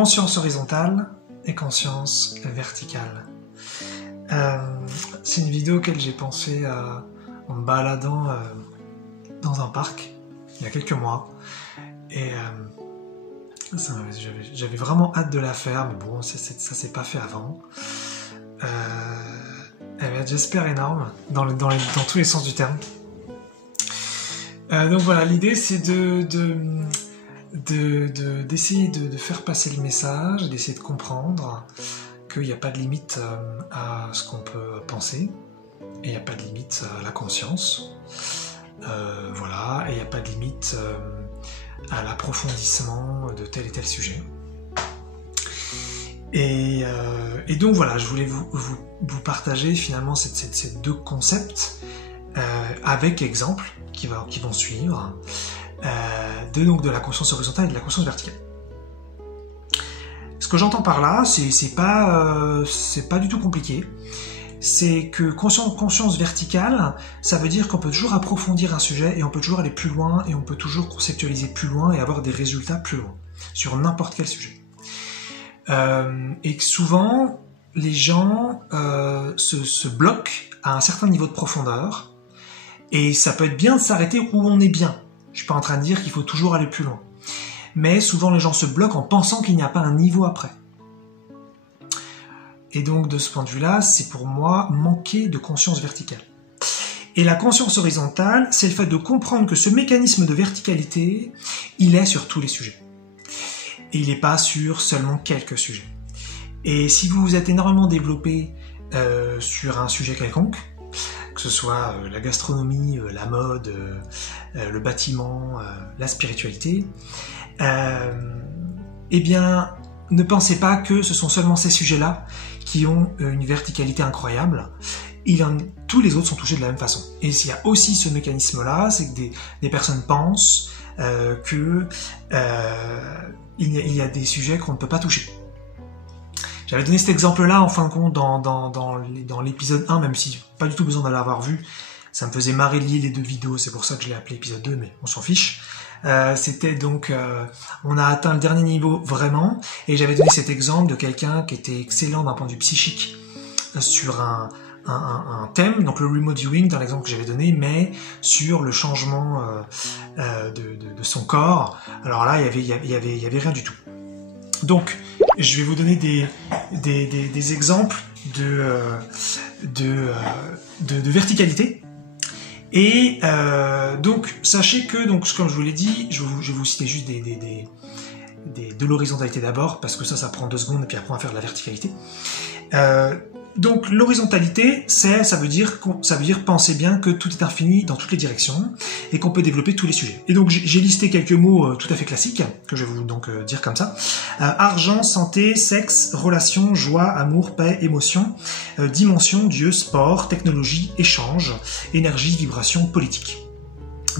conscience horizontale et conscience verticale. C'est une vidéo auquel j'ai pensé en me baladant dans un parc il y a quelques mois. Et j'avais vraiment hâte de la faire, mais bon, ça s'est pas fait avant. Elle va être, j'espère, énorme dans tous les sens du terme. Donc voilà, l'idée c'est d'essayer de faire passer le message, d'essayer de comprendre qu'il n'y a pas de limite à ce qu'on peut penser, et il n'y a pas de limite à la conscience. Voilà, et il n'y a pas de limite à l'approfondissement de tel et tel sujet. Et donc voilà, je voulais vous partager finalement ces deux concepts avec exemples qui vont suivre donc de la conscience horizontale et de la conscience verticale. Ce que j'entends par là, c'est pas du tout compliqué. C'est que conscience verticale, ça veut dire qu'on peut toujours approfondir un sujet et on peut toujours aller plus loin et on peut toujours conceptualiser plus loin et avoir des résultats plus loin sur n'importe quel sujet. Et que souvent, les gens se bloquent à un certain niveau de profondeur et ça peut être bien de s'arrêter où on est bien. Je suis pas en train de dire qu'il faut toujours aller plus loin. Mais souvent, les gens se bloquent en pensant qu'il n'y a pas un niveau après. Et donc, de ce point de vue-là, c'est pour moi manquer de conscience verticale. Et la conscience horizontale, c'est le fait de comprendre que ce mécanisme de verticalité, il est sur tous les sujets. Et il n'est pas sur seulement quelques sujets. Et si vous vous êtes énormément développé sur un sujet quelconque, que ce soit la gastronomie, la mode, le bâtiment, la spiritualité, eh bien, ne pensez pas que ce sont seulement ces sujets-là qui ont une verticalité incroyable. Tous les autres sont touchés de la même façon. Et s'il y a aussi ce mécanisme-là, c'est que des personnes pensent qu'il y a des sujets qu'on ne peut pas toucher. J'avais donné cet exemple-là, en fin de compte, dans l'épisode 1, même si pas du tout besoin de l'avoir vu. Ça me faisait marrer de lier les deux vidéos, c'est pour ça que je l'ai appelé épisode 2, mais on s'en fiche. C'était donc, on a atteint le dernier niveau vraiment, et j'avais donné cet exemple de quelqu'un qui était excellent d'un point de vue psychique sur un thème, donc le remote viewing dans l'exemple que j'avais donné, mais sur le changement de son corps. Alors là, il y avait rien du tout. Donc, je vais vous donner des exemples de verticalité. Et donc, sachez que, donc, comme je vous l'ai dit, je vais vous citer juste de l'horizontalité d'abord, parce que ça prend 2 secondes, et puis après on va faire de la verticalité. Donc l'horizontalité, ça veut dire penser bien que tout est infini dans toutes les directions et qu'on peut développer tous les sujets. Et donc j'ai listé quelques mots tout à fait classiques que je vais vous donc dire comme ça. Argent, santé, sexe, relations, joie, amour, paix, émotion, dimension, Dieu, sport, technologie, échange, énergie, vibration, politique.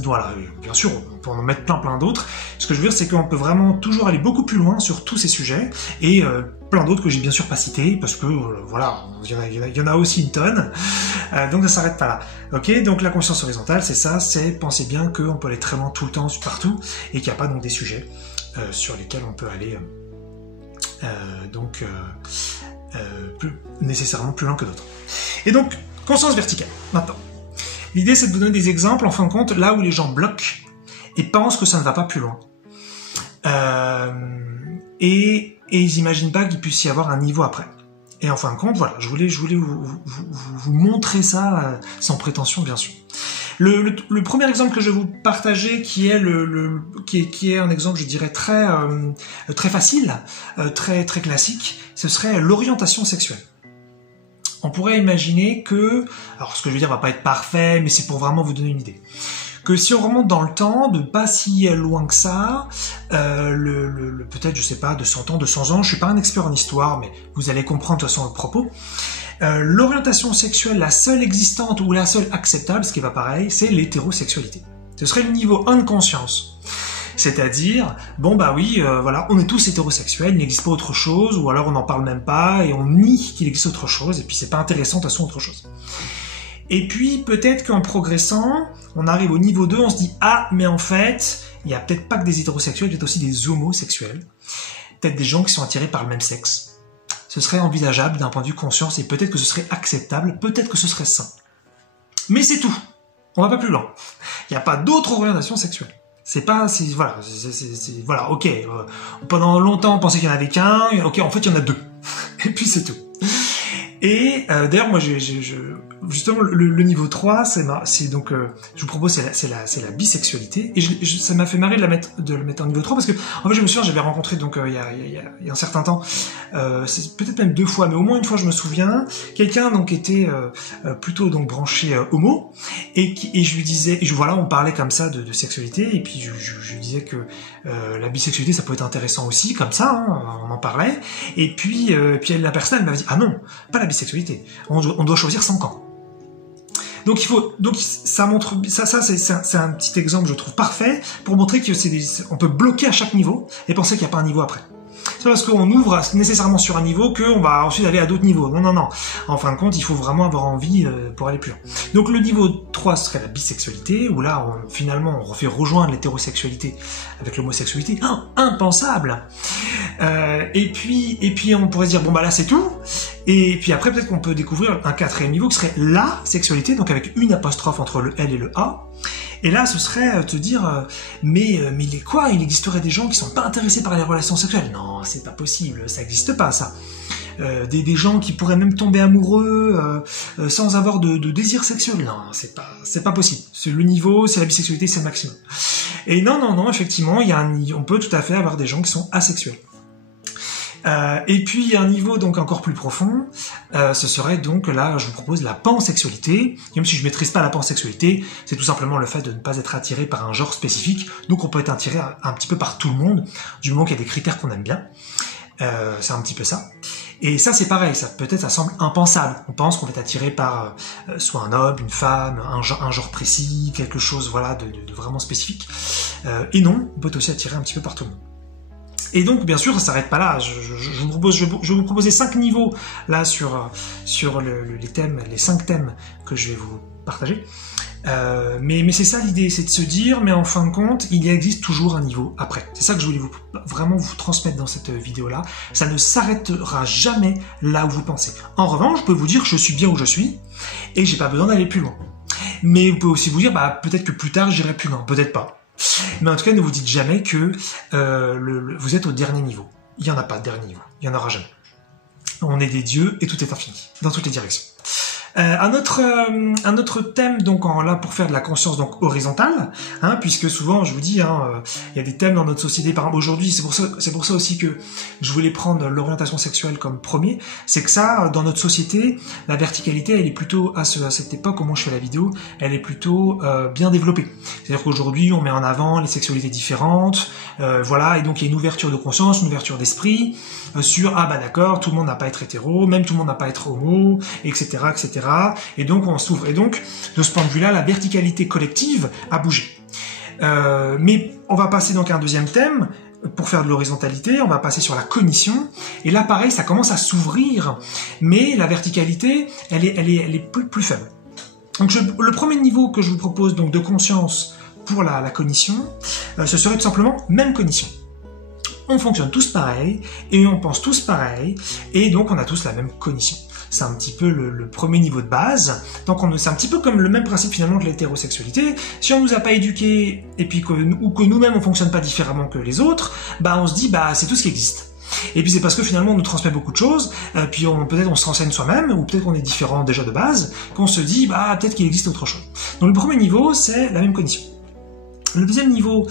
Voilà, bien sûr, on peut en mettre plein d'autres. Ce que je veux dire, c'est qu'on peut vraiment toujours aller beaucoup plus loin sur tous ces sujets, et plein d'autres que j'ai bien sûr pas cités, parce que, voilà, il y en a aussi une tonne, donc ça s'arrête pas là. Ok, donc la conscience horizontale, c'est ça, c'est penser bien qu'on peut aller très loin tout le temps, partout, et qu'il n'y a pas donc des sujets sur lesquels on peut aller nécessairement plus loin que d'autres. Et donc, conscience verticale, maintenant. L'idée, c'est de vous donner des exemples, en fin de compte, là où les gens bloquent et pensent que ça ne va pas plus loin. Et ils n'imaginent pas qu'il puisse y avoir un niveau après. Et en fin de compte, voilà, je voulais vous montrer ça sans prétention, bien sûr. Le premier exemple que je vais vous partager, qui est un exemple, je dirais, très facile, très classique, ce serait l'orientation sexuelle. On pourrait imaginer que, alors ce que je veux dire va pas être parfait, mais c'est pour vraiment vous donner une idée, que si on remonte dans le temps, de pas si loin que ça, peut-être, je sais pas, de 100 ans, 200 ans, je suis pas un expert en histoire, mais vous allez comprendre de toute façon le propos, l'orientation sexuelle, la seule existante ou la seule acceptable, ce qui va pareil, c'est l'hétérosexualité. Ce serait le niveau 1 de conscience. C'est-à-dire, bon bah oui, voilà, on est tous hétérosexuels, il n'existe pas autre chose, ou alors on n'en parle même pas, et on nie qu'il existe autre chose, et puis c'est pas intéressant de toute façon autre chose. Et puis peut-être qu'en progressant, on arrive au niveau 2, on se dit, ah, mais en fait, il n'y a peut-être pas que des hétérosexuels, il y a peut-être aussi des homosexuels. peut-être des gens qui sont attirés par le même sexe. Ce serait envisageable d'un point de vue conscience et peut-être que ce serait acceptable, peut-être que ce serait sain. Mais c'est tout. On va pas plus loin. Il n'y a pas d'autre orientation sexuelle. Voilà, ok. Pendant longtemps, on pensait qu'il n'y en avait qu'un. Ok, en fait, il y en a deux. Et puis c'est tout. Et d'ailleurs, moi, justement, le niveau 3, c'est donc, je vous propose, c'est la bisexualité. Et ça m'a fait marrer de le mettre en niveau 3 parce que, en fait, je me souviens, j'avais rencontré, donc, il y a un certain temps, c'est peut-être même 2 fois, mais au moins une fois, je me souviens, quelqu'un, donc, était plutôt, donc, branché homo, et je lui disais, voilà, on parlait comme ça de sexualité, et puis je lui disais que la bisexualité, ça peut être intéressant aussi, comme ça, hein, on en parlait, et puis la personne, elle m'avait dit, ah non, pas la bisexualité, on doit choisir son camp. Donc ça montre, c'est un petit exemple, je trouve parfait pour montrer que on peut bloquer à chaque niveau et penser qu'il n'y a pas un niveau après. C'est pas parce qu'on ouvre nécessairement sur un niveau qu'on va ensuite aller à d'autres niveaux. Non. En fin de compte, il faut vraiment avoir envie pour aller plus loin. Donc le niveau 3 serait la bisexualité, où là, finalement, on refait rejoindre l'hétérosexualité avec l'homosexualité. Impensable. Et puis on pourrait se dire, bon bah là c'est tout. Et puis après, peut-être qu'on peut découvrir un 4e niveau qui serait la sexualité, donc avec une apostrophe entre le L et le A. Et là, ce serait te dire, mais il existerait des gens qui sont pas intéressés par les relations sexuelles. Non, c'est pas possible, ça n'existe pas, ça. Des gens qui pourraient même tomber amoureux sans avoir de désir sexuel. Non, c'est pas possible. Le niveau, c'est la bisexualité, c'est le maximum. Et non, effectivement, on peut tout à fait avoir des gens qui sont asexuels. Et puis un niveau donc encore plus profond, ce serait donc là je vous propose la pansexualité. Même si je maîtrise pas la pansexualité, c'est tout simplement le fait de ne pas être attiré par un genre spécifique. Donc on peut être attiré un petit peu par tout le monde, du moment qu'il y a des critères qu'on aime bien. C'est un petit peu ça. Et ça c'est pareil, ça semble impensable. On pense qu'on va être attiré par soit un homme, une femme, un genre précis, quelque chose voilà de vraiment spécifique. Et non, on peut être aussi attiré un petit peu par tout le monde. Et donc, bien sûr, ça s'arrête pas là. Je vais vous proposer 5 niveaux là sur les thèmes, les 5 thèmes que je vais vous partager. Mais c'est ça l'idée, c'est de se dire, mais en fin de compte, il existe toujours un niveau après. C'est ça que je voulais vraiment vous transmettre dans cette vidéo-là. Ça ne s'arrêtera jamais là où vous pensez. En revanche, je peux vous dire que je suis bien où je suis et j'ai pas besoin d'aller plus loin. Mais vous pouvez aussi vous dire, peut-être que plus tard, j'irai plus loin. Peut-être pas. Mais en tout cas, ne vous dites jamais que vous êtes au dernier niveau. Il n'y en a pas de dernier niveau. Il n'y en aura jamais. On est des dieux et tout est infini, dans toutes les directions. Un autre thème donc là pour faire de la conscience donc horizontale, hein, puisque souvent je vous dis, il y a des thèmes dans notre société. Par exemple aujourd'hui, c'est pour ça aussi que je voulais prendre l'orientation sexuelle comme premier. C'est que ça, dans notre société, la verticalité, elle est plutôt à cette époque au moment où je fais la vidéo, elle est plutôt bien développée. C'est-à-dire qu'aujourd'hui, on met en avant les sexualités différentes, voilà, et donc il y a une ouverture de conscience, une ouverture d'esprit sur d'accord, tout le monde n'a pas à être hétéro, même tout le monde n'a pas à être homo, etc. Et donc on s'ouvre. Et donc, de ce point de vue-là, la verticalité collective a bougé. Mais on va passer donc à un deuxième thème. Pour faire de l'horizontalité, on va passer sur la cognition. Et là, pareil, ça commence à s'ouvrir. Mais la verticalité, elle est plus faible. Donc le premier niveau que je vous propose donc de conscience pour la cognition, ce serait tout simplement même cognition. On fonctionne tous pareil, et on pense tous pareil, et donc on a tous la même cognition. C'est un petit peu le premier niveau de base. Donc c'est un petit peu comme le même principe finalement que l'hétérosexualité. Si on nous a pas éduqués, et puis que nous-mêmes on fonctionne pas différemment que les autres, on se dit c'est tout ce qui existe. Et puis c'est parce que finalement on nous transmet beaucoup de choses, puis peut-être on se renseigne soi-même, ou peut-être qu'on est différent déjà de base, qu'on se dit peut-être qu'il existe autre chose. Donc le premier niveau, c'est la même cognition. Le deuxième niveau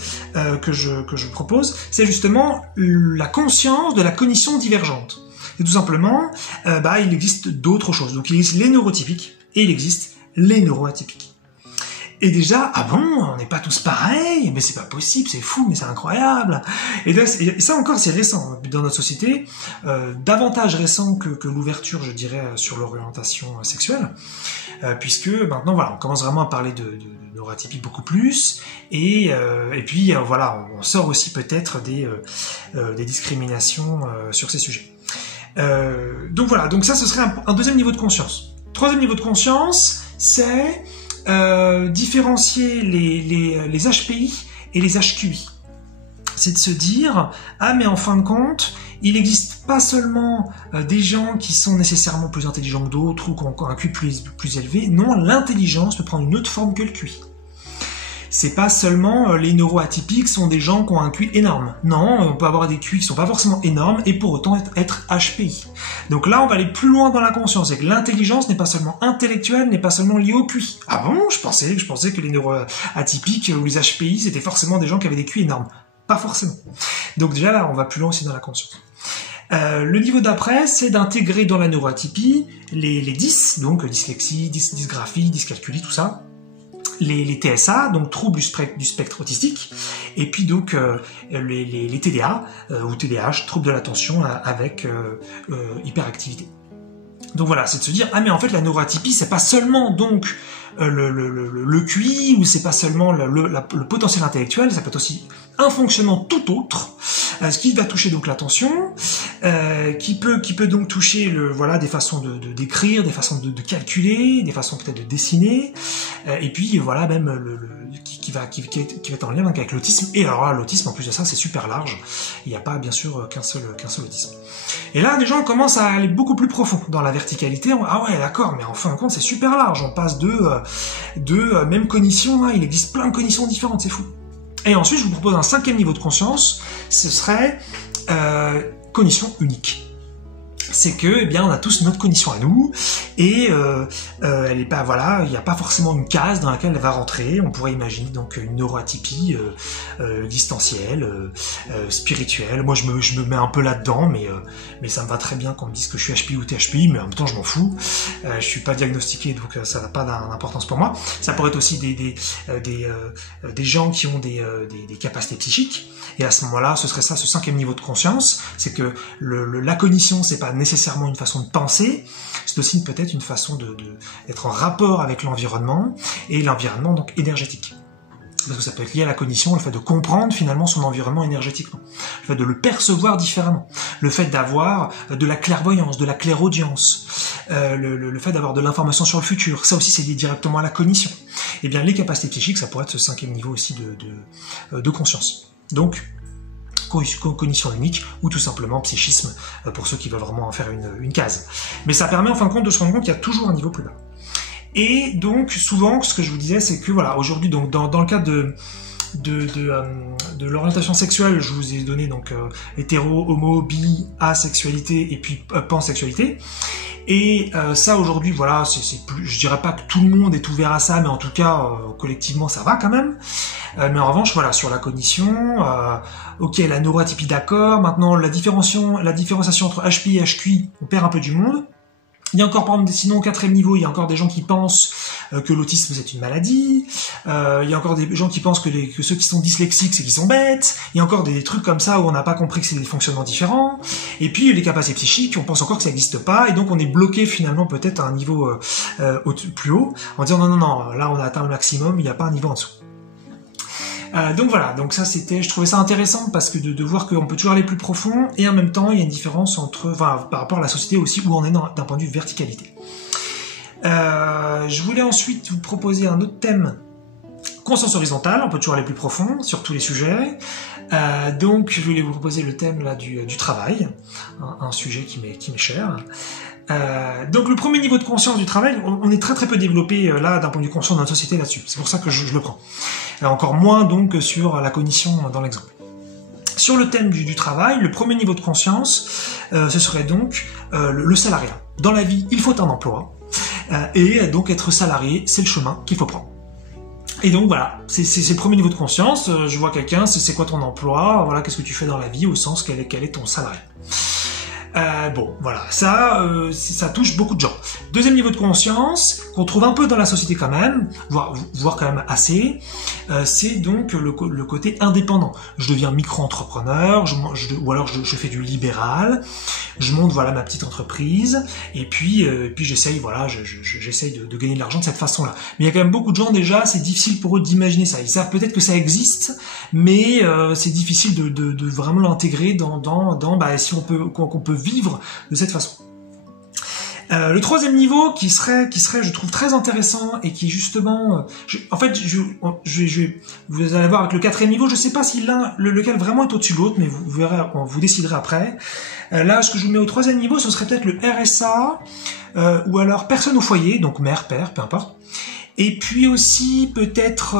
que je vous propose, c'est justement la conscience de la cognition divergente. Et tout simplement, il existe d'autres choses. Donc il existe les neurotypiques et il existe les neuroatypiques. Et déjà, on n'est pas tous pareils, mais c'est pas possible, c'est fou, mais c'est incroyable. Et ça encore, c'est récent dans notre société, davantage récent que l'ouverture, je dirais, sur l'orientation sexuelle, puisque maintenant, on commence vraiment à parler de neuroatypiques beaucoup plus, et puis on sort aussi peut-être des discriminations sur ces sujets. Donc ça, ce serait un deuxième niveau de conscience. Troisième niveau de conscience, c'est différencier les HPI et les HQI. c'est de se dire, ah mais en fin de compte, il n'existe pas seulement des gens qui sont nécessairement plus intelligents que d'autres ou qui ont un QI plus élevé, non, l'intelligence peut prendre une autre forme que le QI. C'est pas seulement les neuroatypiques sont des gens qui ont un QI énorme. Non, on peut avoir des QI qui sont pas forcément énormes et pour autant être HPI. Donc là, on va aller plus loin dans la conscience, c'est que l'intelligence n'est pas seulement intellectuelle, n'est pas seulement liée au QI. Ah bon, je pensais que les neuroatypiques ou les HPI, c'était forcément des gens qui avaient des QI énormes. Pas forcément. Donc déjà là, on va plus loin aussi dans la conscience. Le niveau d'après, c'est d'intégrer dans la neuroatypie les 10, donc dyslexie, dysgraphie, dyscalculie, tout ça. Les TSA, donc troubles du spectre autistique, et puis donc les TDA ou TDAH, troubles de l'attention avec hyperactivité. Donc voilà, c'est de se dire, ah mais en fait la neuroatypie, c'est pas seulement donc le QI, ou c'est pas seulement le potentiel intellectuel, ça peut être aussi un fonctionnement tout autre, ce qui va toucher donc l'attention, qui peut donc toucher des façons de d'écrire, des façons de calculer, des façons peut-être de dessiner, et puis voilà même qui va être en lien avec l'autisme. Et alors là, l'autisme en plus de ça, c'est super large. Il n'y a pas bien sûr qu'un seul autisme. Et là, les gens commencent à aller beaucoup plus profond dans la verticalité. Ah ouais, d'accord, mais en fin de compte, c'est super large. On passe de même cognition, hein, il existe plein de cognitions différentes, c'est fou. Et ensuite, je vous propose un 5e niveau de conscience, ce serait cognition unique. C'est que, eh bien, on a tous notre cognition à nous, et elle est pas, voilà, il n'y a pas forcément une case dans laquelle elle va rentrer. On pourrait imaginer donc une neuroatypie existentielle, spirituelle. Moi, je me mets un peu là-dedans, mais ça me va très bien qu'on me dise que je suis HPI ou THPI, mais en même temps, je m'en fous. Je suis pas diagnostiqué, donc ça n'a pas d'importance pour moi. Ça pourrait être aussi des gens qui ont des capacités psychiques, et à ce moment-là, ce serait ça, ce 5e niveau de conscience, c'est que la cognition, c'est pas nécessairement une façon de penser, c'est aussi peut-être une façon d'être en rapport avec l'environnement, et l'environnement donc énergétique. Parce que ça peut être lié à la cognition, le fait de comprendre finalement son environnement énergétiquement, le fait de le percevoir différemment, le fait d'avoir de la clairvoyance, de la clairaudience, le fait d'avoir de l'information sur le futur, ça aussi c'est lié directement à la cognition. Et bien les capacités psychiques, ça pourrait être ce 5e niveau aussi de conscience. Donc, cognition unique, ou tout simplement psychisme, pour ceux qui veulent vraiment en faire une case. Mais ça permet en fin de compte de se rendre compte qu'il y a toujours un niveau plus bas. Et donc, souvent, ce que je vous disais, c'est que, voilà, aujourd'hui, donc, dans le cadre de l'orientation sexuelle, je vous ai donné, donc, hétéro, homo, bi, asexualité, et puis pansexualité. Et ça aujourd'hui, voilà, je dirais pas que tout le monde est ouvert à ça, mais en tout cas collectivement ça va quand même. Mais en revanche, voilà, sur la cognition, ok, la neuroatypie d'accord. Maintenant la différenciation entre HPI et HQI, on perd un peu du monde. Il y a encore, par exemple, sinon au 4e niveau, il y a encore des gens qui pensent que l'autisme c'est une maladie. Il y a encore des gens qui pensent que ceux qui sont dyslexiques c'est qu'ils sont bêtes. Il y a encore des trucs comme ça où on n'a pas compris que c'est des fonctionnements différents. Et puis les capacités psychiques, on pense encore que ça n'existe pas, et donc on est bloqué finalement peut-être à un niveau plus haut, en disant non, là on a atteint le maximum, il n'y a pas un niveau en dessous. Donc voilà, donc ça je trouvais ça intéressant parce que de voir qu'on peut toujours aller plus profond, et en même temps il y a une différence par rapport à la société aussi où on est d'un point de vue verticalité. Je voulais ensuite vous proposer un autre thème, conscience horizontale, on peut toujours aller plus profond sur tous les sujets. Donc je voulais vous proposer le thème là du travail, un sujet qui m'est cher. Donc le premier niveau de conscience du travail, on est très très peu développé là d'un point de vue conscient dans notre société là-dessus, c'est pour ça que je le prends. Encore moins donc sur la cognition dans l'exemple. Sur le thème du travail, le premier niveau de conscience, ce serait donc le salariat. Dans la vie, il faut un emploi, et donc être salarié, c'est le chemin qu'il faut prendre. Et donc voilà, c'est le premier niveau de conscience. Je vois quelqu'un, c'est quoi ton emploi, voilà, qu'est-ce que tu fais dans la vie, au sens quel est ton salarié. Bon, voilà, ça touche beaucoup de gens. Deuxième niveau de conscience, qu'on trouve un peu dans la société quand même, voire quand même assez, c'est donc le côté indépendant. Je deviens micro-entrepreneur, ou alors je fais du libéral, je monte voilà ma petite entreprise, et puis j'essaye de gagner de l'argent de cette façon-là. Mais il y a quand même beaucoup de gens déjà, c'est difficile pour eux d'imaginer ça. Ils savent peut-être que ça existe, mais c'est difficile de vraiment l'intégrer dans si qu'on peut vivre de cette façon. Le troisième niveau qui serait, je trouve, très intéressant et qui justement, vous allez voir avec le quatrième niveau, je sais pas si lequel vraiment est au-dessus de l'autre, mais vous verrez, vous déciderez après. Là, ce que je vous mets au troisième niveau, ce serait peut-être le RSA, ou alors personne au foyer, donc mère, père, peu importe. Et puis aussi peut-être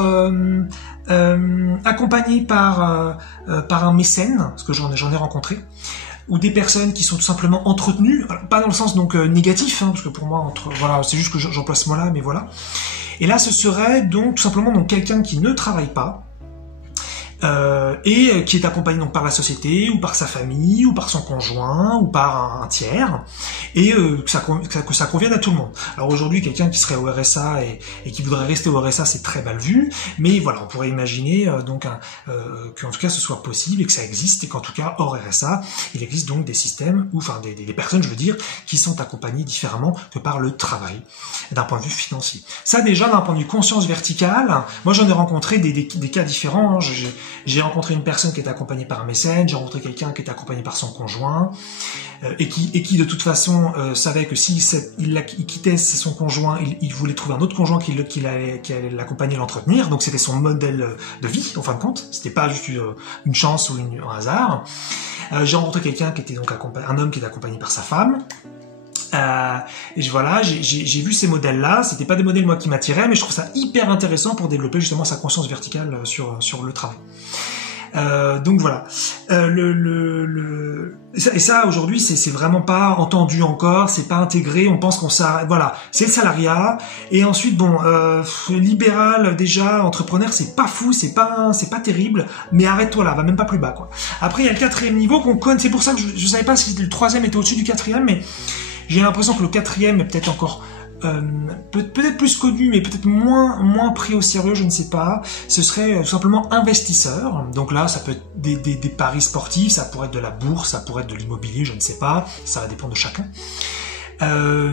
accompagné par un mécène, parce que j'en ai rencontré, ou des personnes qui sont tout simplement entretenues, alors, pas dans le sens donc négatif, parce que pour moi, voilà, c'est juste que j'emploie ce mot-là, mais voilà. Et là, ce serait donc tout simplement donc quelqu'un qui ne travaille pas, et qui est accompagné donc par la société, ou par sa famille, ou par son conjoint, ou par un tiers, et que ça convienne à tout le monde. Alors aujourd'hui, quelqu'un qui serait au RSA et qui voudrait rester au RSA, c'est très mal vu, mais voilà, on pourrait imaginer qu'en tout cas ce soit possible et que ça existe, et qu'en tout cas hors RSA, il existe donc des systèmes, ou enfin des personnes, je veux dire, qui sont accompagnées différemment que par le travail, d'un point de vue financier. Ça déjà, d'un point de vue conscience verticale, moi j'en ai rencontré des cas différents, hein. J'ai rencontré une personne qui est accompagnée par un mécène, j'ai rencontré quelqu'un qui est accompagné par son conjoint, et qui de toute façon savait que s'il quittait son conjoint, il voulait trouver un autre conjoint qui allait l'accompagner et l'entretenir, donc c'était son modèle de vie, en fin de compte, c'était pas juste une chance ou un hasard. J'ai rencontré quelqu'un qui était donc un homme qui est accompagné par sa femme. Et voilà, j'ai vu ces modèles-là, c'était pas des modèles moi qui m'attiraient, mais je trouve ça hyper intéressant pour développer justement sa conscience verticale sur le travail. Donc voilà. Et ça aujourd'hui c'est vraiment pas entendu encore, c'est pas intégré, on pense qu'on s'arrête. Voilà, c'est le salariat. Et ensuite bon, libéral déjà, entrepreneur, c'est pas fou, c'est pas terrible, mais arrête-toi là, va même pas plus bas quoi. Après il y a le quatrième niveau qu'on connaît, c'est pour ça que je savais pas si le troisième était au-dessus du quatrième, mais j'ai l'impression que le quatrième est peut-être encore peut-être plus connu, mais peut-être moins pris au sérieux, je ne sais pas. Ce serait tout simplement investisseur. Donc là, ça peut être des paris sportifs, ça pourrait être de la bourse, ça pourrait être de l'immobilier, je ne sais pas. Ça va dépendre de chacun.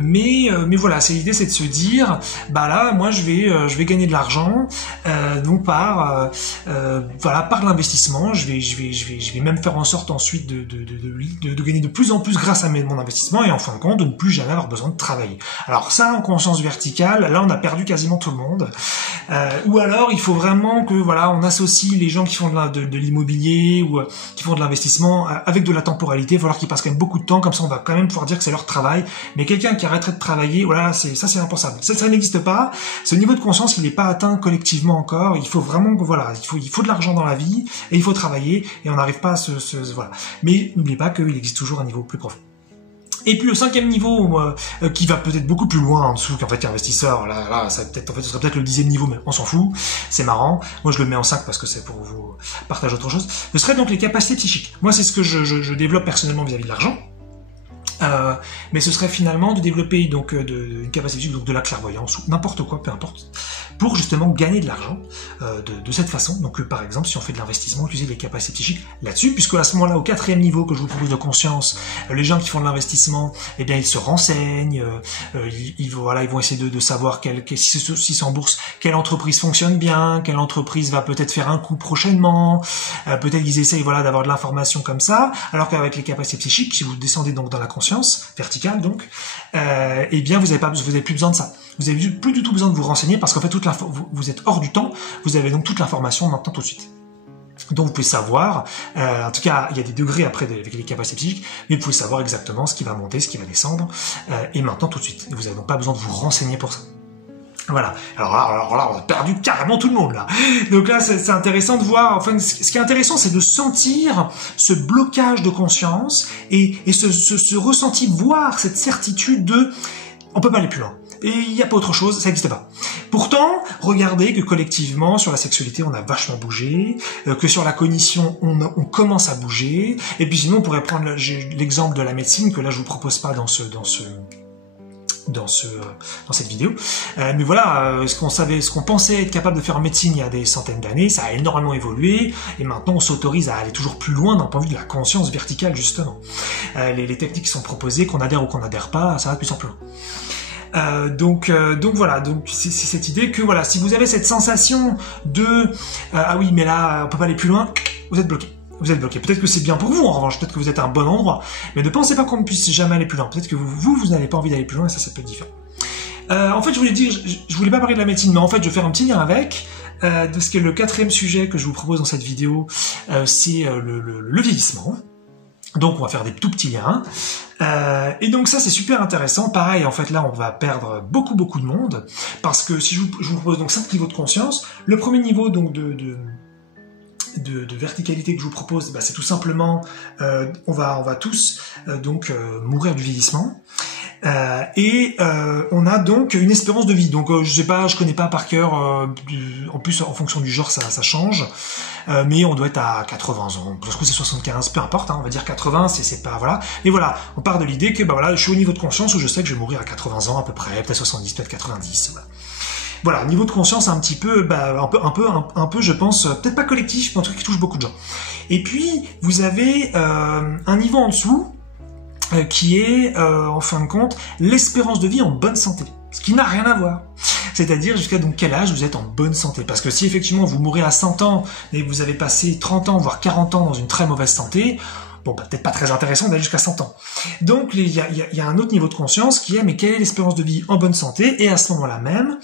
Mais voilà, l'idée c'est de se dire, bah là, moi je vais gagner de l'argent, donc par l'investissement, je vais même faire en sorte ensuite de gagner de plus en plus grâce à mon investissement, et en fin de compte de ne plus jamais avoir besoin de travailler. Alors ça, en conscience verticale, là on a perdu quasiment tout le monde. Ou alors il faut vraiment que voilà, on associe les gens qui font de l'immobilier ou qui font de l'investissement avec de la temporalité. Il va falloir qu'ils passent quand même beaucoup de temps, comme ça on va quand même pouvoir dire que c'est leur travail. Mais quelqu'un qui arrêterait de travailler, voilà, c'est impensable. Ça n'existe pas. Ce niveau de conscience, il n'est pas atteint collectivement encore. Il faut vraiment, voilà, il faut de l'argent dans la vie et il faut travailler, et on n'arrive pas à voilà. Mais n'oubliez pas qu'il existe toujours un niveau plus profond. Et puis le cinquième niveau, qui va peut-être beaucoup plus loin en dessous qu'en fait investisseur, là, ce serait peut-être le 10e niveau, mais on s'en fout, c'est marrant. Moi je le mets en 5 parce que c'est pour vous partager autre chose. Ce serait donc les capacités psychiques. Moi c'est ce que je développe personnellement vis-à-vis de l'argent. Mais ce serait finalement de développer donc une capacité psychique, donc de la clairvoyance ou n'importe quoi, peu importe, pour justement gagner de l'argent de cette façon. Donc par exemple, si on fait de l'investissement, utiliser les capacités psychiques là-dessus, puisque à ce moment-là, au quatrième niveau que je vous propose de conscience, les gens qui font de l'investissement, eh bien ils se renseignent, ils vont essayer de savoir si c'est en bourse, quelle entreprise fonctionne bien, quelle entreprise va peut-être faire un coup prochainement, peut-être qu'ils essayent d'avoir de l'information comme ça, alors qu'avec les capacités psychiques, si vous descendez donc dans la conscience verticale donc, eh bien vous avez plus besoin de ça. Vous avez plus du tout besoin de vous renseigner, parce qu'en fait vous êtes hors du temps, vous avez donc toute l'information maintenant tout de suite. Donc vous pouvez savoir, en tout cas il y a des degrés après avec les capacités psychiques, mais vous pouvez savoir exactement ce qui va monter, ce qui va descendre, et maintenant tout de suite. Et vous n'avez donc pas besoin de vous renseigner pour ça. Voilà. Alors là, on a perdu carrément tout le monde là. Donc là, c'est intéressant de voir. Enfin, ce qui est intéressant, c'est de sentir ce blocage de conscience et ce ressenti, voir cette certitude de, on peut pas aller plus loin. Et il n'y a pas autre chose, ça n'existe pas. Pourtant, regardez que collectivement, sur la sexualité, on a vachement bougé, que sur la cognition, on commence à bouger. Et puis sinon, on pourrait prendre l'exemple de la médecine, que là, je vous propose pas dans cette vidéo, mais voilà, ce qu'on pensait être capable de faire en médecine il y a des centaines d'années, ça a énormément évolué, et maintenant on s'autorise à aller toujours plus loin d'un point de vue de la conscience verticale justement. Les techniques qui sont proposées, qu'on adhère ou qu'on n'adhère pas, ça va de plus en plus loin. Donc voilà, donc c'est cette idée que voilà, si vous avez cette sensation de ah oui mais là on peut pas aller plus loin, vous êtes bloqué. vous êtes bloqué. Peut-être que c'est bien pour vous, en revanche, peut-être que vous êtes à un bon endroit, mais ne pensez pas qu'on ne puisse jamais aller plus loin. Peut-être que vous n'avez pas envie d'aller plus loin, et ça peut être différent. En fait, je voulais pas parler de la médecine, mais en fait, je vais faire un petit lien avec de ce qui est le 4e sujet que je vous propose dans cette vidéo, c'est le vieillissement. Donc, on va faire des tout petits liens. Et donc ça, c'est super intéressant. Pareil, en fait, là, on va perdre beaucoup de monde, parce que si je vous propose donc 5 niveaux de conscience, le premier niveau donc de verticalité que je vous propose, c'est tout simplement, on va tous mourir du vieillissement. On a donc une espérance de vie. Donc je connais pas par cœur. En plus, en fonction du genre, ça change. Mais on doit être à 80 ans. Parce que c'est 75, peu importe. On va dire 80, c'est pas voilà. Mais voilà, on part de l'idée que je suis au niveau de conscience où je sais que je vais mourir à 80 ans à peu près, peut-être 70, peut-être 90. Voilà, niveau de conscience un petit peu, un peu, je pense, peut-être pas collectif, mais un truc qui touche beaucoup de gens. Et puis vous avez un niveau en dessous. Qui est, en fin de compte, l'espérance de vie en bonne santé. Ce qui n'a rien à voir. C'est-à-dire jusqu'à donc quel âge vous êtes en bonne santé. Parce que si effectivement vous mourrez à 100 ans et que vous avez passé 30 ans, voire 40 ans dans une très mauvaise santé, peut-être pas très intéressant d'aller jusqu'à 100 ans. Donc il y a un autre niveau de conscience qui est, mais quelle est l'espérance de vie en bonne santé? Et à ce moment-là même,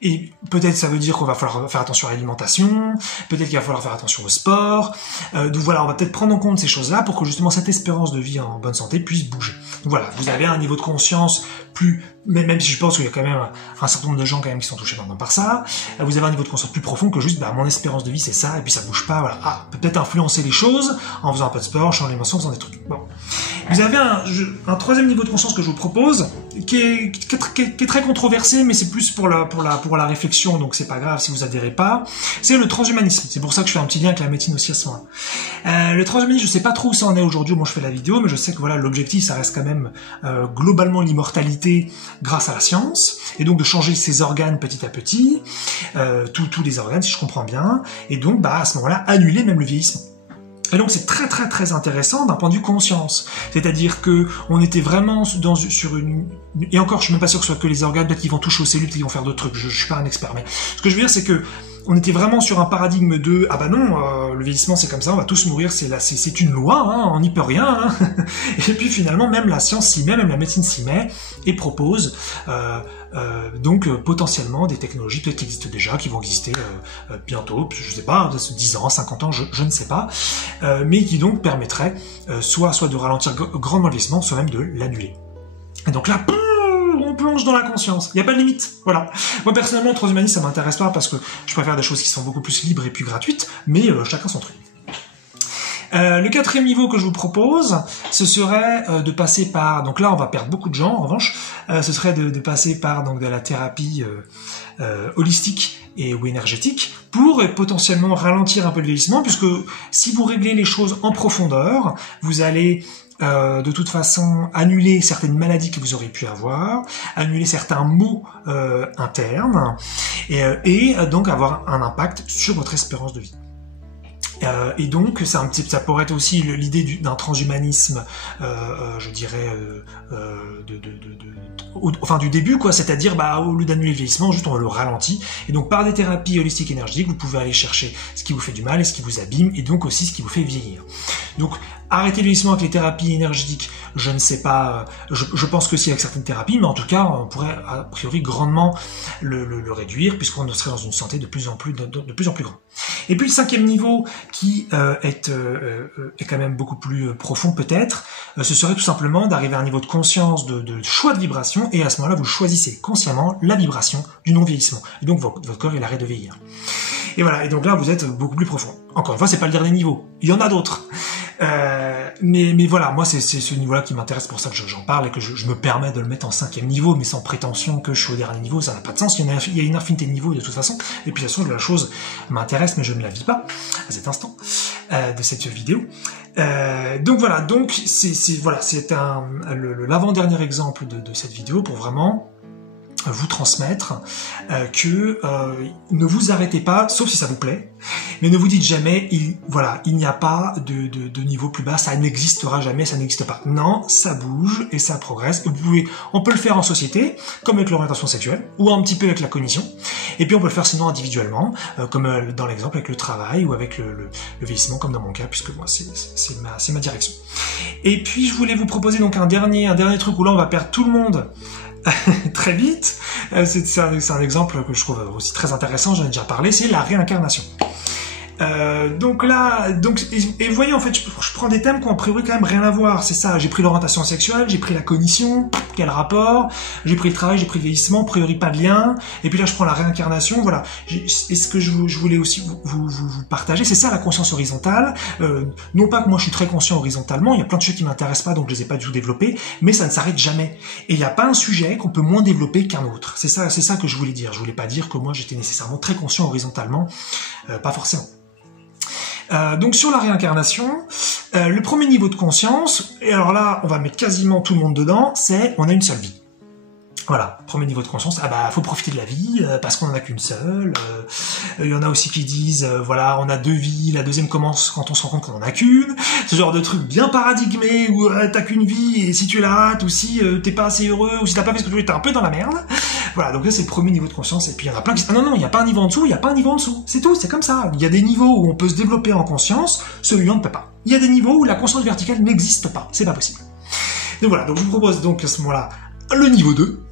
et peut-être ça veut dire qu'on va falloir faire attention à l'alimentation, peut-être qu'il va falloir faire attention au sport, donc voilà, on va peut-être prendre en compte ces choses-là pour que justement cette espérance de vie en bonne santé puisse bouger. Donc voilà, vous avez un niveau de conscience plus, même si je pense qu'il y a quand même un certain nombre de gens quand même qui sont touchés maintenant par ça, vous avez un niveau de conscience plus profond que juste, mon espérance de vie c'est ça, et puis ça bouge pas, voilà. Peut-être influencer les choses en faisant un peu de sport, changer l'alimentation, en faisant des trucs. Bon. Vous avez un 3e niveau de conscience que je vous propose, qui est très controversé, mais c'est plus pour la réflexion, donc c'est pas grave si vous adhérez pas. C'est le transhumanisme. C'est pour ça que je fais un petit lien avec la médecine aussi à ce moment-là. Le transhumanisme, je sais pas trop où ça en est aujourd'hui, moi je fais la vidéo, mais je sais que voilà, l'objectif ça reste quand même globalement l'immortalité grâce à la science, et donc de changer ses organes petit à petit, tous les organes si je comprends bien, et donc à ce moment-là annuler même le vieillissement. Et donc c'est très intéressant d'un point de vue conscience, c'est-à-dire que on était vraiment sur une, et encore je suis même pas sûr que ce soit que les organes, peut-être qu'ils vont toucher aux cellules, peut-être qu'ils vont faire d'autres trucs, je suis pas un expert, mais ce que je veux dire c'est que on était vraiment sur un paradigme de le vieillissement c'est comme ça, on va tous mourir, c'est une loi, on n'y peut rien, et puis finalement même la science s'y met, même la médecine s'y met et propose donc potentiellement des technologies peut-être qui existent déjà, qui vont exister bientôt, je sais pas, 10 ans, 50 ans, je ne sais pas, mais qui donc permettraient soit de ralentir grandement le vieillissement, soit même de l'annuler. Et donc là, on plonge dans la conscience, il n'y a pas de limite, voilà. Moi personnellement, le transhumanisme ça m'intéresse pas parce que je préfère des choses qui sont beaucoup plus libres et plus gratuites, mais chacun son truc. Le 4e niveau que je vous propose, ce serait de passer par, donc là on va perdre beaucoup de gens en revanche, ce serait de passer par donc de la thérapie holistique ou énergétique pour potentiellement ralentir un peu le vieillissement, puisque si vous réglez les choses en profondeur, vous allez de toute façon annuler certaines maladies que vous auriez pu avoir, annuler certains maux internes, et donc avoir un impact sur votre espérance de vie. Et donc ça pourrait être aussi l'idée d'un transhumanisme, je dirais, du début, quoi, c'est-à-dire au lieu d'annuler le vieillissement, juste on le ralentit, et donc par des thérapies holistiques énergétiques, vous pouvez aller chercher ce qui vous fait du mal et ce qui vous abîme, et donc aussi ce qui vous fait vieillir. Donc arrêter le vieillissement avec les thérapies énergétiques, je ne sais pas, je pense que si avec certaines thérapies, mais en tout cas on pourrait a priori grandement le réduire, puisqu'on serait dans une santé de plus en plus grande. Et puis le 5e niveau, qui est quand même beaucoup plus profond peut-être, ce serait tout simplement d'arriver à un niveau de conscience, de choix de vibration, et à ce moment-là vous choisissez consciemment la vibration du non-vieillissement, et donc votre corps il arrête de vieillir. Et voilà, et donc là vous êtes beaucoup plus profond. Encore une fois, c'est pas le dernier niveau, il y en a d'autres. Mais voilà, moi c'est ce niveau-là qui m'intéresse, pour ça que j'en parle et que je me permets de le mettre en 5e niveau, mais sans prétention que je suis au dernier niveau, ça n'a pas de sens, il y a une infinité de niveaux de toute façon, et puis de toute façon la chose m'intéresse, mais je ne la vis pas à cet instant de cette vidéo. Donc voilà, c'est l'avant-dernier exemple de cette vidéo pour vraiment vous transmettre que ne vous arrêtez pas, sauf si ça vous plaît, mais ne vous dites jamais, il n'y a pas de niveau plus bas, ça n'existera jamais, ça n'existe pas. Non, ça bouge et ça progresse. On peut le faire en société, comme avec l'orientation sexuelle, ou un petit peu avec la cognition, et puis on peut le faire sinon individuellement, comme dans l'exemple avec le travail ou avec le vieillissement, comme dans mon cas, puisque moi c'est ma direction. Et puis je voulais vous proposer donc un dernier truc où là on va perdre tout le monde très vite. C'est un exemple que je trouve aussi très intéressant, j'en ai déjà parlé, c'est la réincarnation. Donc et vous voyez, en fait, je prends des thèmes qui ont a priori quand même rien à voir, c'est ça, j'ai pris l'orientation sexuelle, j'ai pris la cognition, quel rapport, j'ai pris le travail, j'ai pris le vieillissement, a priori pas de lien, et puis là je prends la réincarnation, voilà. Et ce que je voulais aussi vous partager, c'est ça la conscience horizontale, non pas que moi je suis très conscient horizontalement, il y a plein de choses qui m'intéressent pas, donc je les ai pas du tout développées, mais ça ne s'arrête jamais. Et il n'y a pas un sujet qu'on peut moins développer qu'un autre, c'est ça que je voulais dire, je voulais pas dire que moi j'étais nécessairement très conscient horizontalement, pas forcément. Donc sur la réincarnation, le premier niveau de conscience, et alors là on va mettre quasiment tout le monde dedans, c'est on a une seule vie. Voilà, premier niveau de conscience, faut profiter de la vie, parce qu'on en a qu'une seule. Il y en a aussi qui disent, voilà, on a 2 vies, la deuxième commence quand on se rend compte qu'on en a qu'une. Ce genre de truc bien paradigmé, où t'as qu'une vie, et si tu la rates, ou si t'es pas assez heureux, ou si t'as pas fait ce que tu voulais, t'es un peu dans la merde. Voilà, donc là c'est le premier niveau de conscience, et puis il y en a plein qui disent, ah non, il n'y a pas un niveau en dessous, il n'y a pas un niveau en dessous. C'est tout, c'est comme ça. Il y a des niveaux où on peut se développer en conscience, celui-là on ne peut pas. Il y a des niveaux où la conscience verticale n'existe pas, c'est pas possible. Donc voilà, donc je vous propose donc à ce moment-là, le niveau 2,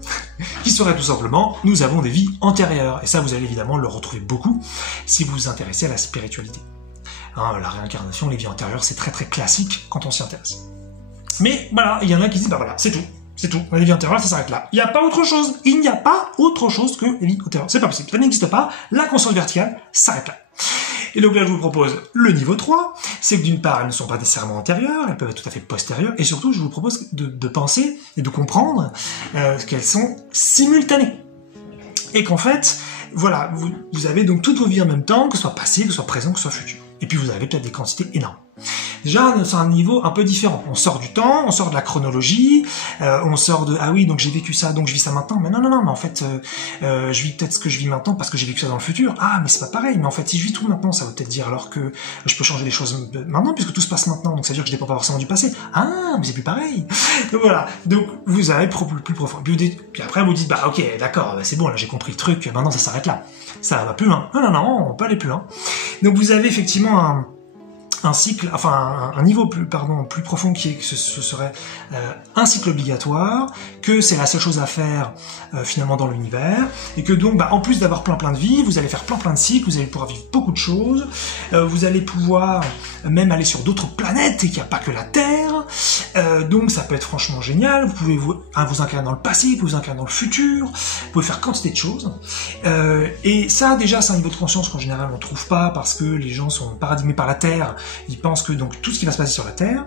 qui serait tout simplement, nous avons des vies antérieures. Et ça, vous allez évidemment le retrouver beaucoup si vous vous intéressez à la spiritualité. La réincarnation, les vies antérieures, c'est très très classique quand on s'y intéresse. Mais voilà, il y en a qui disent, voilà, c'est tout. C'est tout. Les vies antérieures, ça s'arrête là. Il n'y a pas autre chose. Il n'y a pas autre chose que les vies antérieures. C'est pas possible. Ça n'existe pas. La conscience verticale s'arrête là. Et donc là, je vous propose le niveau 3, c'est que d'une part, elles ne sont pas nécessairement antérieures, elles peuvent être tout à fait postérieures, et surtout, je vous propose de penser et de comprendre qu'elles sont simultanées. Et qu'en fait, voilà, vous avez donc toutes vos vies en même temps, que ce soit passé, que ce soit présent, que ce soit futur. Et puis vous avez peut-être des quantités énormes. Déjà, c'est un niveau un peu différent. On sort du temps, on sort de la chronologie, on sort de « Ah oui, donc j'ai vécu ça, donc je vis ça maintenant. » Mais non, mais en fait, je vis peut-être ce que je vis maintenant parce que j'ai vécu ça dans le futur. Ah, mais c'est pas pareil. Mais en fait, si je vis tout maintenant, ça veut peut-être dire alors que je peux changer les choses maintenant puisque tout se passe maintenant. Donc ça veut dire que je dépends pas forcément du passé. Ah, mais c'est plus pareil. Donc voilà. Donc vous allez plus profond. Puis après, vous dites « Bah ok, d'accord, c'est bon, là j'ai compris le truc. Maintenant, ça s'arrête là. Ça va plus loin. Non, on peut aller plus loin. » Donc vous avez effectivement un cycle, enfin un niveau plus profond qui est que ce serait un cycle obligatoire, que c'est la seule chose à faire finalement dans l'univers, et que donc en plus d'avoir plein de vies, vous allez faire plein de cycles, vous allez pouvoir vivre beaucoup de choses, vous allez pouvoir même aller sur d'autres planètes et qu'il n'y a pas que la Terre, donc ça peut être franchement génial. Vous pouvez vous incarner dans le passé, vous pouvez vous incarner dans le futur, vous pouvez faire quantité de choses, et ça déjà c'est un niveau de conscience qu'en général on trouve pas parce que les gens sont paradigmés par la Terre. Ils pensent que donc tout ce qui va se passer sur la Terre,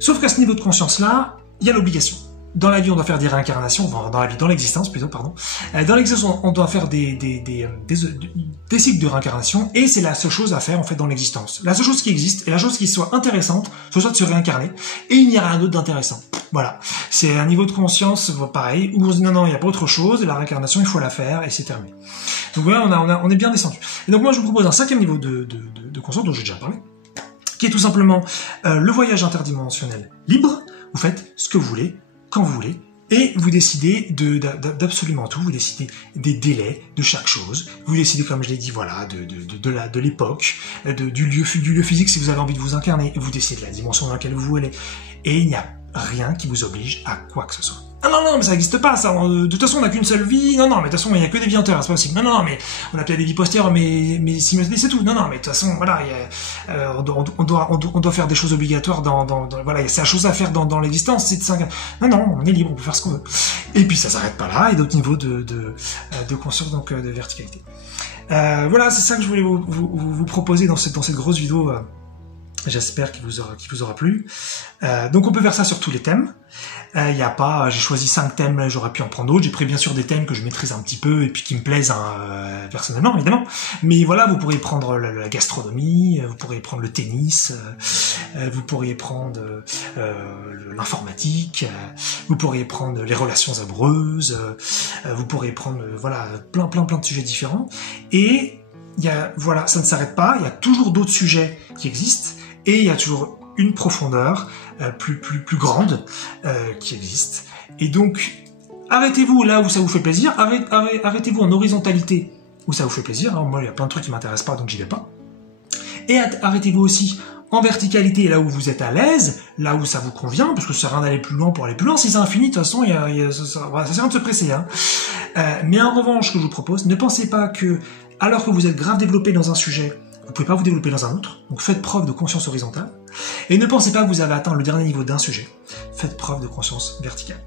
sauf qu'à ce niveau de conscience-là, il y a l'obligation. Dans la vie, on doit faire des réincarnations, dans l'existence plutôt, pardon. Dans l'existence, on doit faire des cycles de réincarnation, et c'est la seule chose à faire en fait dans l'existence. La seule chose qui existe, et la chose qui soit intéressante, ce soit de se réincarner, et il n'y a rien d'autre d'intéressant. Voilà. C'est un niveau de conscience, pareil, où on se dit non, il n'y a pas autre chose, la réincarnation, il faut la faire, et c'est terminé. Donc voilà, on est bien descendu. Et donc moi, je vous propose un 5e niveau de conscience, dont j'ai déjà parlé, qui est tout simplement le voyage interdimensionnel libre. Vous faites ce que vous voulez, quand vous voulez, et vous décidez d'absolument tout. Vous décidez des délais de chaque chose. Vous décidez, comme je l'ai dit, voilà, de l'époque, du lieu physique si vous avez envie de vous incarner. Vous décidez de la dimension dans laquelle vous voulez. Et il n'y a rien qui vous oblige à quoi que ce soit. Ah non, mais ça n'existe pas, ça. De toute façon, on n'a qu'une seule vie. Non, mais de toute façon, il n'y a que des vies antérieures, c'est pas possible. Non, mais on a peut-être des vies postérieures, mais simultanées, c'est tout. Non, mais de toute façon, voilà, on doit faire des choses obligatoires voilà, c'est la chose à faire dans l'existence, c'est de s'incarner. Non, on est libre, on peut faire ce qu'on veut. Et puis, ça s'arrête pas là, et d'autres niveaux de conscience, donc de verticalité. Voilà, c'est ça que je voulais vous proposer dans cette grosse vidéo J'espère qu'il vous aura plu. Donc on peut faire ça sur tous les thèmes. Y a pas, j'ai choisi 5 thèmes, j'aurais pu en prendre d'autres. J'ai pris bien sûr des thèmes que je maîtrise un petit peu et puis qui me plaisent personnellement, évidemment. Mais voilà, vous pourriez prendre la gastronomie, vous pourriez prendre le tennis, vous pourriez prendre l'informatique, vous pourriez prendre les relations amoureuses, vous pourriez prendre voilà plein de sujets différents. Et voilà, ça ne s'arrête pas. Il y a toujours d'autres sujets qui existent et il y a toujours une profondeur plus grande qui existe. Et donc, arrêtez-vous là où ça vous fait plaisir, arrêtez-vous en horizontalité où ça vous fait plaisir. Alors, moi, il y a plein de trucs qui m'intéressent pas, donc j'y vais pas. Et arrêtez-vous aussi en verticalité là où vous êtes à l'aise, là où ça vous convient, parce que ça sert à rien d'aller plus loin pour aller plus loin. Si c'est infini, de toute façon, ça sert à rien de se presser. Hein. Mais en revanche, ce que je vous propose, ne pensez pas que, alors que vous êtes grave développé dans un sujet, vous pouvez pas vous développer dans un autre, donc faites preuve de conscience horizontale, et ne pensez pas que vous avez atteint le dernier niveau d'un sujet, faites preuve de conscience verticale.